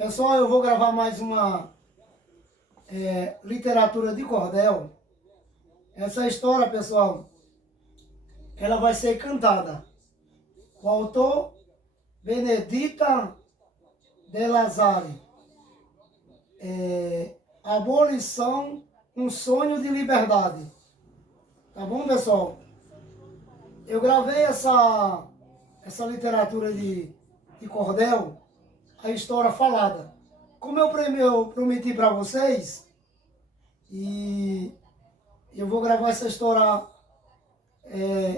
Pessoal, eu vou gravar mais uma literatura de cordel. Essa história, pessoal, ela vai ser cantada. O autor, Benedita de Lazare. Abolição, um sonho de liberdade. Tá bom, pessoal? Eu gravei essa literatura de cordel, a história falada. Como eu prometi para vocês, e eu vou gravar essa história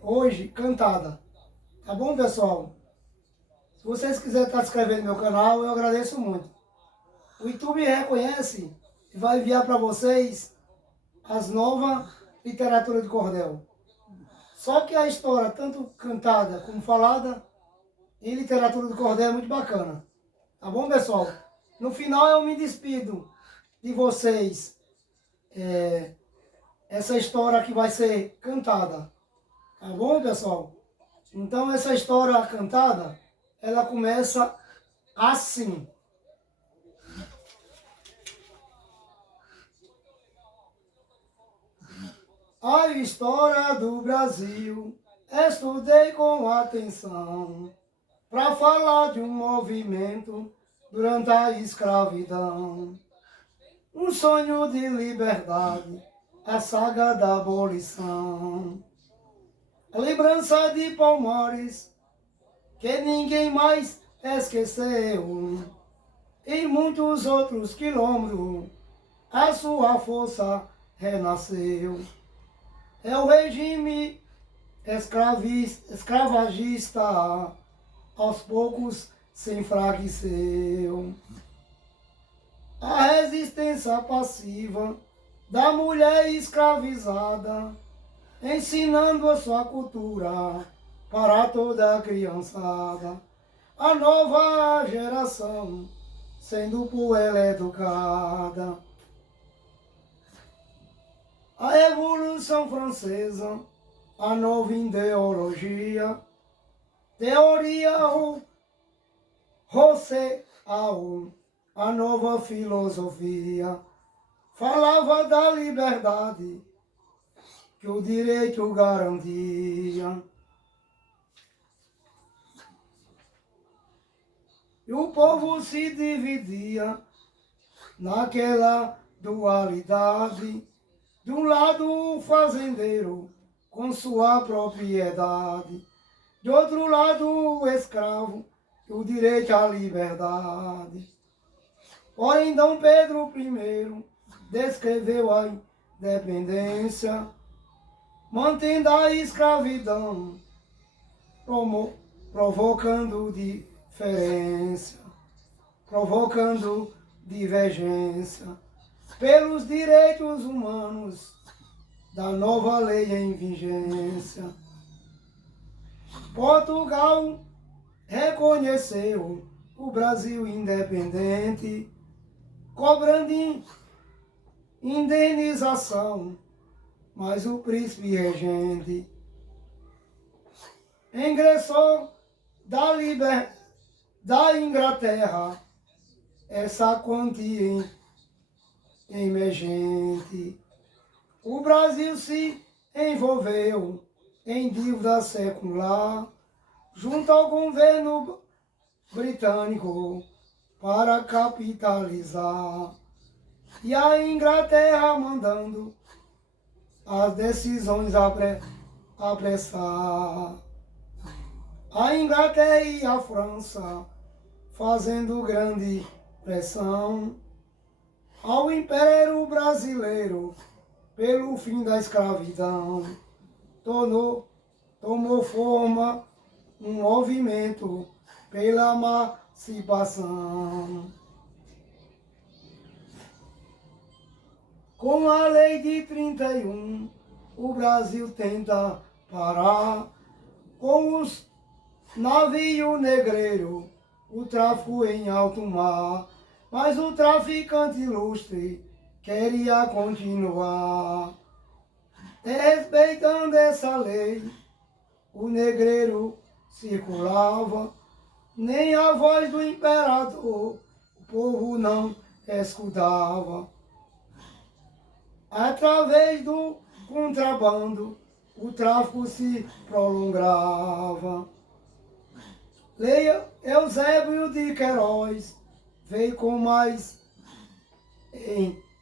hoje, cantada. Tá bom, pessoal? Se vocês quiserem estar se inscrevendo no meu canal, eu agradeço muito. O YouTube reconhece e vai enviar para vocês as novas literaturas de cordel. Só que a história, tanto cantada como falada, em literatura de cordel é muito bacana. Tá bom, pessoal? No final eu me despido de vocês. Essa história que vai ser cantada. Tá bom, pessoal? Então essa história cantada, ela começa assim. A história do Brasil estudei com atenção para falar de um movimento durante a escravidão. Um sonho de liberdade, a saga da abolição. A lembrança de Palmares, que ninguém mais esqueceu. E muitos outros quilômetros, a sua força renasceu. É o regime escravagista, aos poucos se enfraqueceu. A resistência passiva da mulher escravizada, ensinando a sua cultura para toda a criançada. A nova geração sendo por ela educada. A Revolução Francesa, a nova ideologia, teoria Rousseau, a nova filosofia, falava da liberdade que o direito garantia. E o povo se dividia naquela dualidade. De um lado o fazendeiro com sua propriedade, de outro lado o escravo e o direito à liberdade. Porém, Dom Pedro I descreveu a independência, mantendo a escravidão, provocando diferença, provocando divergência pelos direitos humanos da nova lei em vigência. Portugal reconheceu o Brasil independente, cobrando indenização, mas o príncipe regente ingressou da Inglaterra essa quantia emergente. O Brasil se envolveu em dívida secular junto ao governo britânico para capitalizar, e a Inglaterra mandando as decisões apressar. A Inglaterra e a França fazendo grande pressão ao Império Brasileiro pelo fim da escravidão. Tomou forma um movimento pela emancipação. Com a lei de 31, o Brasil tenta parar com os navios negreiros, o tráfico em alto mar. Mas o traficante ilustre queria continuar. Respeitando essa lei, o negreiro circulava, nem a voz do imperador o povo não escutava. Através do contrabando, o tráfico se prolongava. Leia Eusébio de Queiroz veio com mais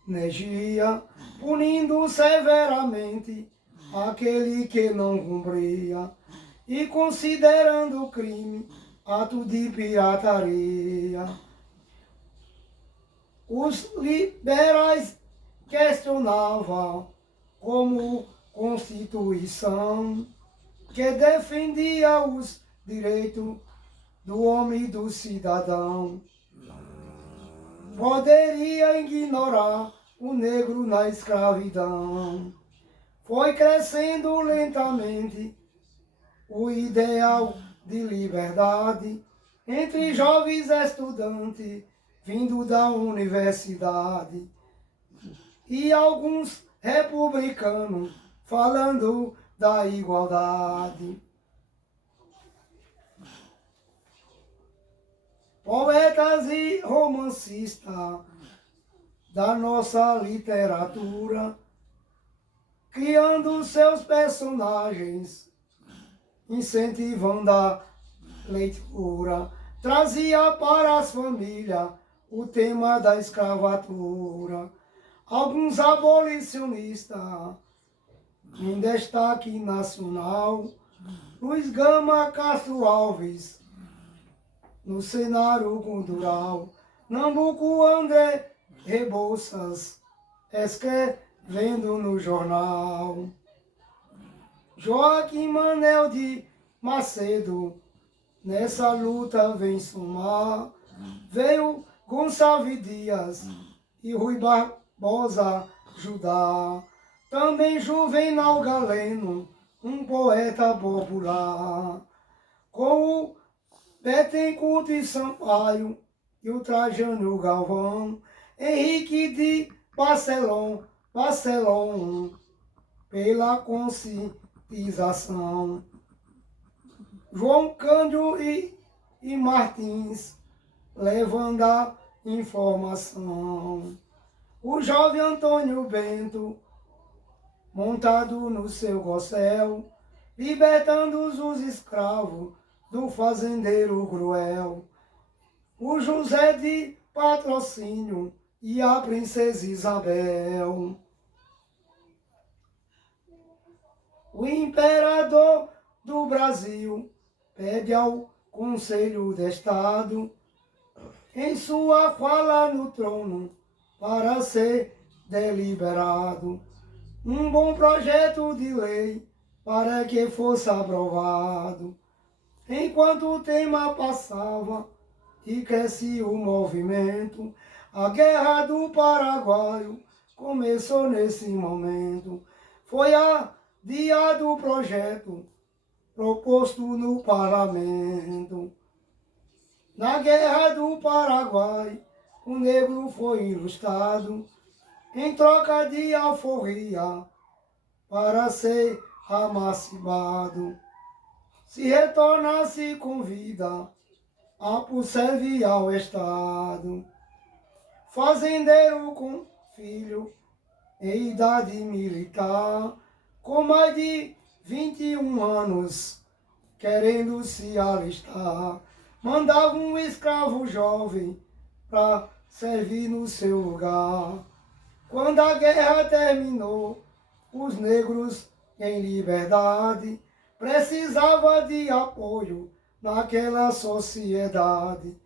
energia, punindo severamente aquele que não cumpria e considerando o crime ato de pirataria. Os liberais questionavam como Constituição que defendia os direitos do homem e do cidadão poderia ignorar o negro na escravidão. Foi crescendo lentamente o ideal de liberdade entre jovens estudantes vindo da universidade e alguns republicanos falando da igualdade. Poetas e romancistas da nossa literatura, criando seus personagens, incentivando a leitura, trazia para as famílias o tema da escravatura. Alguns abolicionistas, em destaque nacional, Luiz Gama Castro Alves, no cenário cultural, Nambuco André Rebouças, escrevendo no jornal. Joaquim Manel de Macedo, nessa luta vem somar. Veio Gonçalves Dias e Rui Barbosa ajudar. Também Juvenal Galeno, um poeta popular. Com o Bettencourt de Sampaio e o Trajano Galvão, Henrique de Barcelon, pela conscientização. João Cândido e Martins, levando a informação. O jovem Antônio Bento, montado no seu corcel, libertando os escravos do fazendeiro cruel. O José de Patrocínio e a princesa Isabel. O imperador do Brasil pede ao Conselho de Estado, em sua fala no trono, para ser deliberado, um bom projeto de lei para que fosse aprovado. Enquanto o tema passava e crescia o movimento, a Guerra do Paraguai começou nesse momento. Foi adiado o projeto proposto no parlamento. Na Guerra do Paraguai, o negro foi ilustrado em troca de alforria para ser amancipado. Se retornasse com vida, a servir ao Estado. Fazendeiro com filho em idade militar, com mais de 21 anos, querendo se alistar, mandava um escravo jovem para servir no seu lugar. Quando a guerra terminou, os negros em liberdade precisava de apoio naquela sociedade.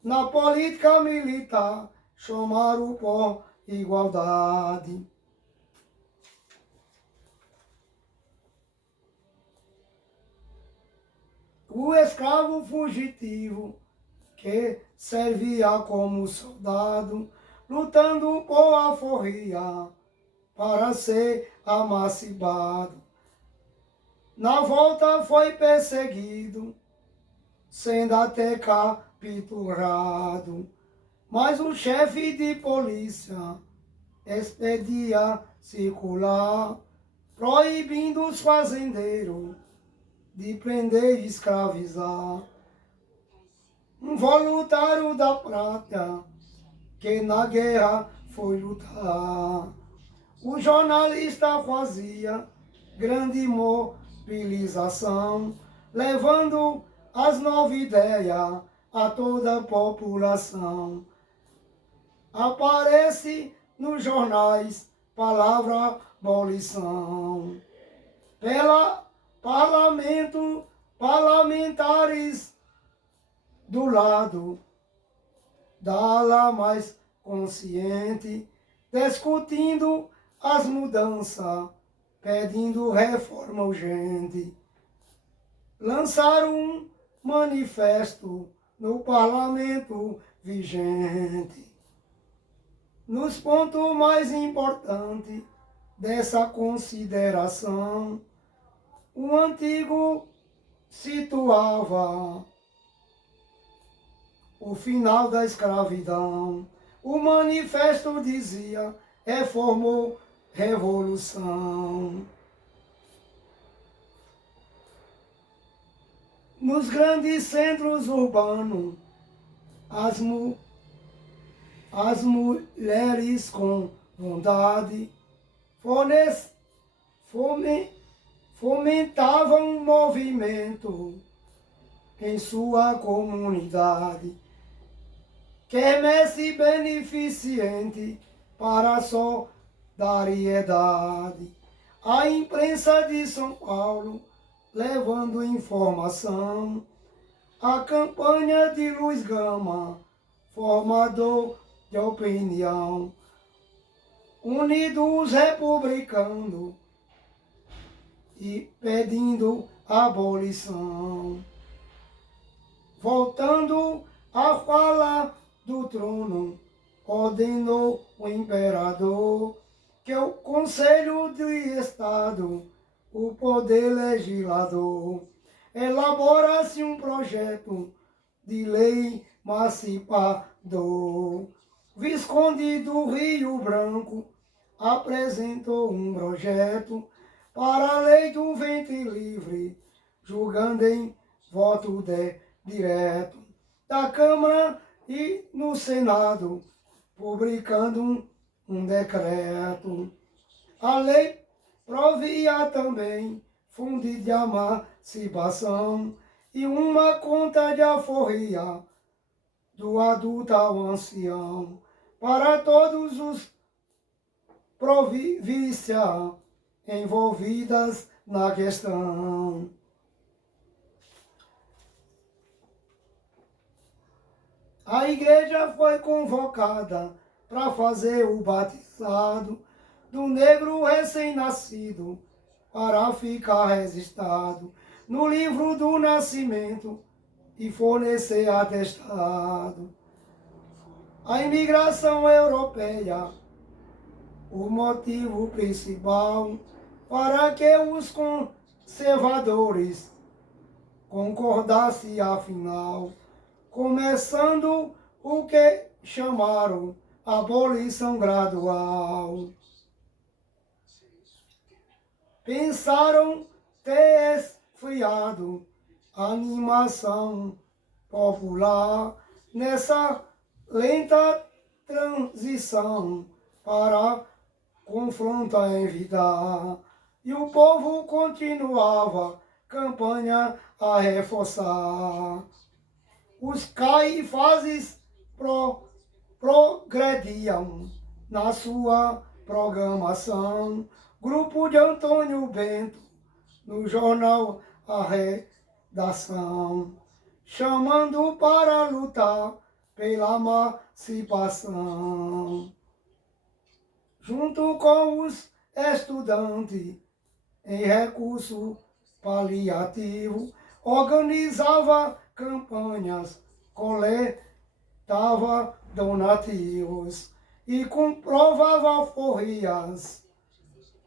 Na política militar, chamaram por igualdade. O escravo fugitivo, que servia como soldado, lutando por alforria, para ser amancipado. Na volta foi perseguido, sendo até capturado. Mas o chefe de polícia expedia circular, proibindo os fazendeiros de prender e escravizar. Um voluntário da prata que na guerra foi lutar. O jornalista fazia grande mobilização, levando as novas ideias a toda a população. Aparece nos jornais palavra abolição. Pela parlamentares do lado da ala mais consciente, discutindo as mudanças, pedindo reforma urgente. Lançaram um manifesto no parlamento vigente. Nos pontos mais importantes dessa consideração, o antigo situava o final da escravidão. O manifesto dizia: reformou revolução. Nos grandes centros urbanos, as mulheres com vontade fomentavam um movimento em sua comunidade, quermesse beneficente para a solidariedade. A imprensa de São Paulo, levando informação, a campanha de Luiz Gama, formador de opinião, unidos republicanos e pedindo abolição. Voltando à fala do trono, ordenou o imperador que o Conselho de Estado, o poder legislador, elaborasse um projeto de lei emancipador. Visconde do Rio Branco apresentou um projeto para a lei do ventre livre, julgando em voto direto da Câmara e no Senado, publicando um decreto. A lei provia também fundo de emancipação e uma conta de alforria do adulto ao ancião para todos os províncias envolvidas na questão. A igreja foi convocada para fazer o batizado do negro recém-nascido, para ficar registrado no livro do nascimento e fornecer atestado. A imigração europeia, o motivo principal para que os conservadores concordassem afinal, começando o que chamaram abolição gradual. Pensaram ter esfriado a animação popular nessa lenta transição para confronto a evitar. E o povo continuava campanha a reforçar. Os caifazes progrediam na sua programação. Grupo de Antônio Bento, no jornal A Redação, chamando para lutar pela emancipação. Junto com os estudantes, em recurso paliativo, organizava campanhas, coletava donativos e comprovava alforrias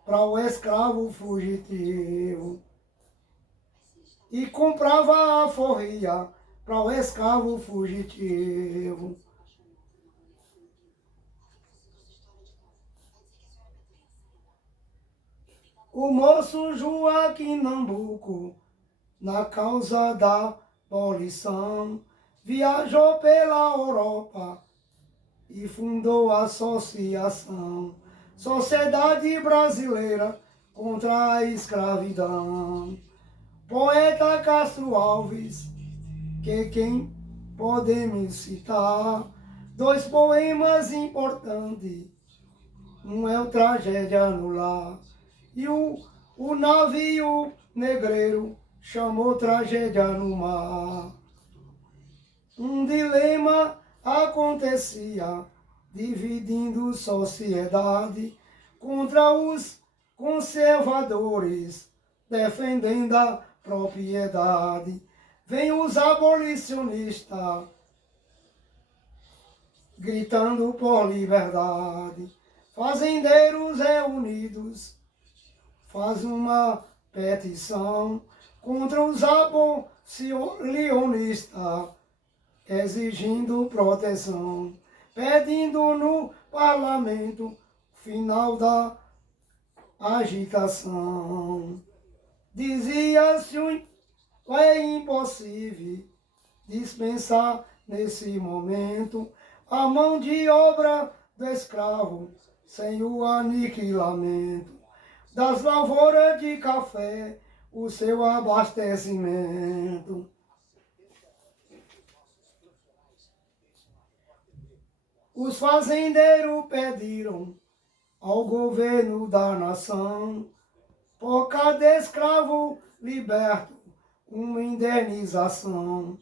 para o escravo fugitivo. E comprava a alforria para o escravo fugitivo. O moço Joaquim Nabuco, na causa da abolição, viajou pela Europa e fundou a associação Sociedade Brasileira contra a Escravidão. Poeta Castro Alves, que quem podemos citar, dois poemas importantes, um é o Tragédia no Lar, e o navio negreiro chamou Tragédia no Mar. Um dilema acontecia, dividindo sociedade contra os conservadores, defendendo a propriedade. Vem os abolicionistas, gritando por liberdade. Fazendeiros reunidos, faz uma petição contra os abolicionistas, exigindo proteção, pedindo no parlamento final da agitação. Dizia-se é impossível dispensar nesse momento a mão de obra do escravo sem o aniquilamento das lavouras de café, o seu abastecimento. Os fazendeiros pediram ao governo da nação, por cada escravo liberto, uma indenização.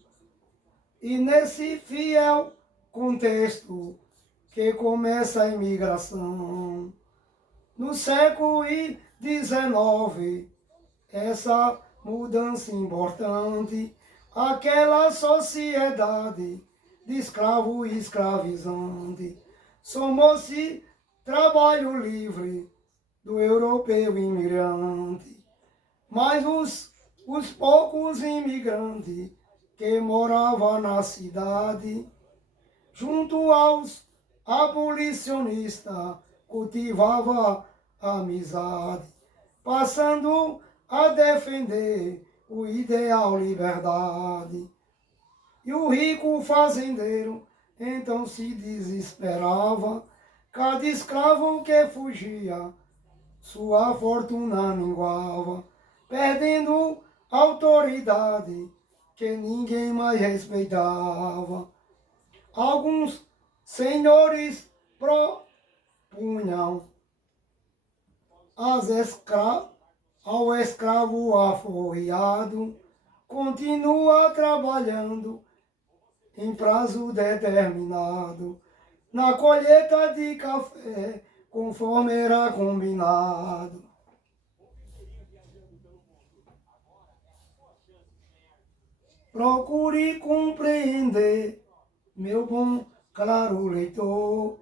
E nesse fiel contexto que começa a imigração, no século XIX, essa mudança importante, aquela sociedade de escravo e escravizante, somou-se trabalho livre do europeu imigrante. Mas os poucos imigrantes que moravam na cidade, junto aos abolicionistas, cultivava a amizade, passando a defender o ideal liberdade. E o rico fazendeiro então se desesperava, cada escravo que fugia, sua fortuna minguava, perdendo autoridade que ninguém mais respeitava. Alguns senhores propunham ao escravo aforreado, continua trabalhando em prazo determinado, na colheita de café, conforme era combinado. Procure compreender, meu bom, claro leitor,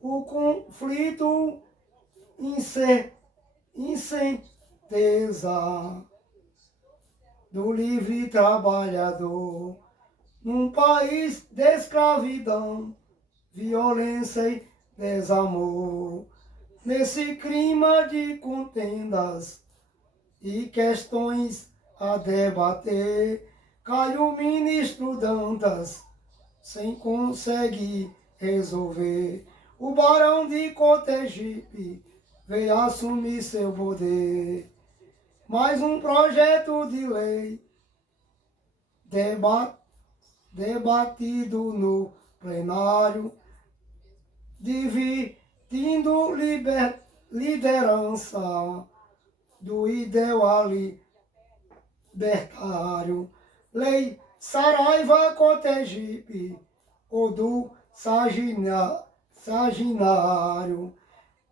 o conflito, incerteza do livre trabalhador, num país de escravidão, violência e desamor. Nesse clima de contendas e questões a debater, cai o ministro Dantas, sem conseguir resolver. O barão de Cotegipe veio assumir seu poder. Mais um projeto de lei debatido no plenário, dividindo liderança do ideal libertário. Lei Saraiva Cotegipe, ou do Saginário.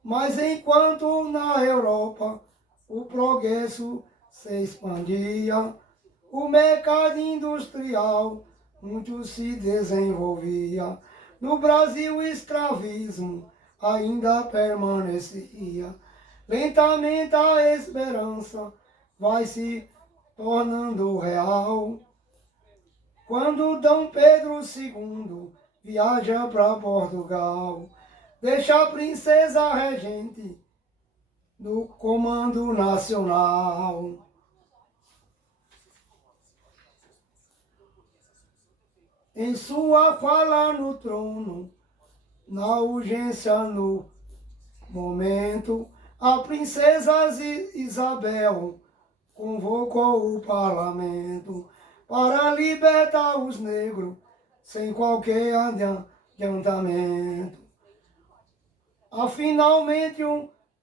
Mas enquanto na Europa o progresso se expandia, o mercado industrial muito se desenvolvia. No Brasil o escravismo ainda permanecia. Lentamente a esperança vai se tornando real. Quando Dom Pedro II viaja para Portugal, deixa a princesa regente do comando nacional. Em sua fala no trono, na urgência, no momento, a princesa Isabel convocou o parlamento para libertar os negros sem qualquer adiantamento. Finalmente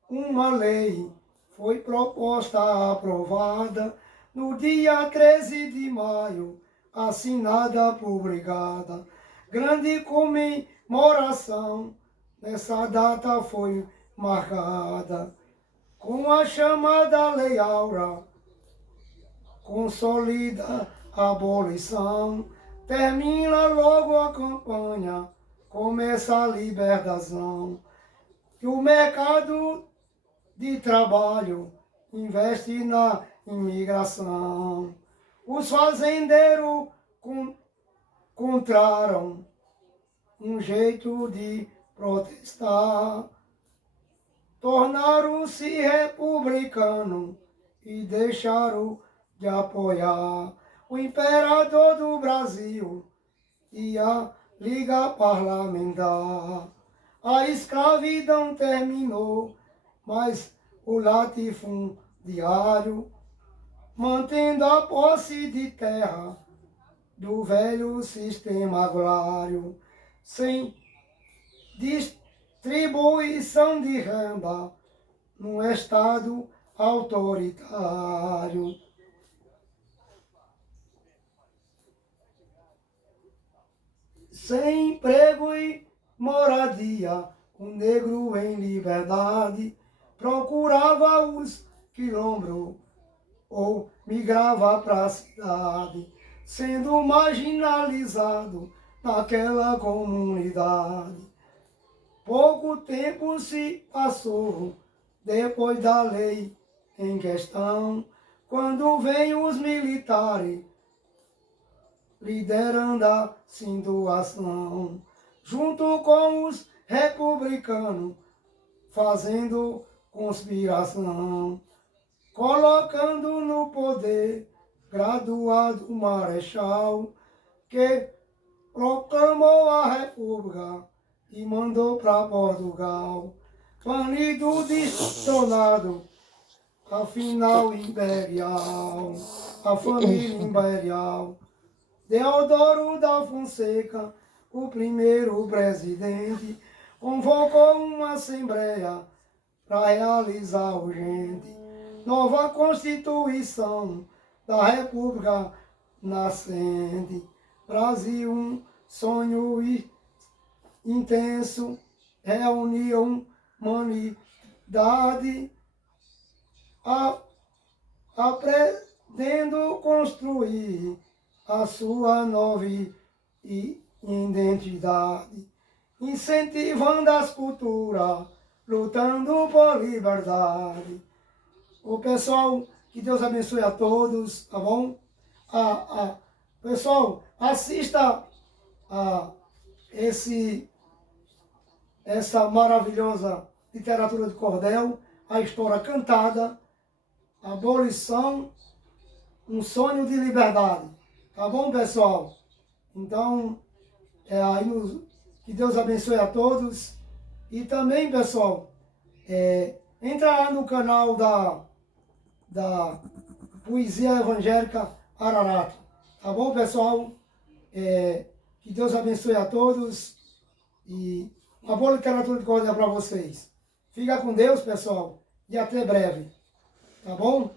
uma lei foi proposta, aprovada, no dia 13 de maio, assinada, publicada. Grande comemoração nessa data foi marcada, com a chamada Lei Áurea, consolida a abolição, termina logo a campanha, começa a libertação. Que o mercado de trabalho investe na imigração. Os fazendeiros encontraram um jeito de protestar, tornaram-se republicanos e deixaram de apoiar o imperador do Brasil e a Liga Parlamentar. A escravidão terminou, mas o latifundiário, mantendo a posse de terra do velho sistema agrário, sem distribuição de renda, num estado autoritário. Sem emprego e moradia, o negro em liberdade procurava os quilombos ou migrava para a cidade, sendo marginalizado naquela comunidade. Pouco tempo se passou depois da lei em questão, quando vêm os militares liderando a situação, junto com os republicanos, fazendo conspiração, colocando no poder graduado marechal, que proclamou a república e mandou para Portugal, banido, destronado, afinal imperial, a família imperial. Deodoro da Fonseca, o primeiro presidente, convocou uma assembleia para realizar urgente nova Constituição da República nascente. Brasil, um sonho intenso, reunião, humanidade, aprendendo construir a sua nova identidade, incentivando as culturas, lutando por liberdade. O pessoal, que Deus abençoe a todos, tá bom? Pessoal, assista a essa maravilhosa literatura de cordel, a história cantada, Abolição, um sonho de liberdade. Tá bom, pessoal? Então, que Deus abençoe a todos. E também, pessoal, entra lá no canal da Poesia Evangélica Ararato. Tá bom, pessoal? Que Deus abençoe a todos. E uma boa literatura de cordel para vocês. Fica com Deus, pessoal. E até breve. Tá bom?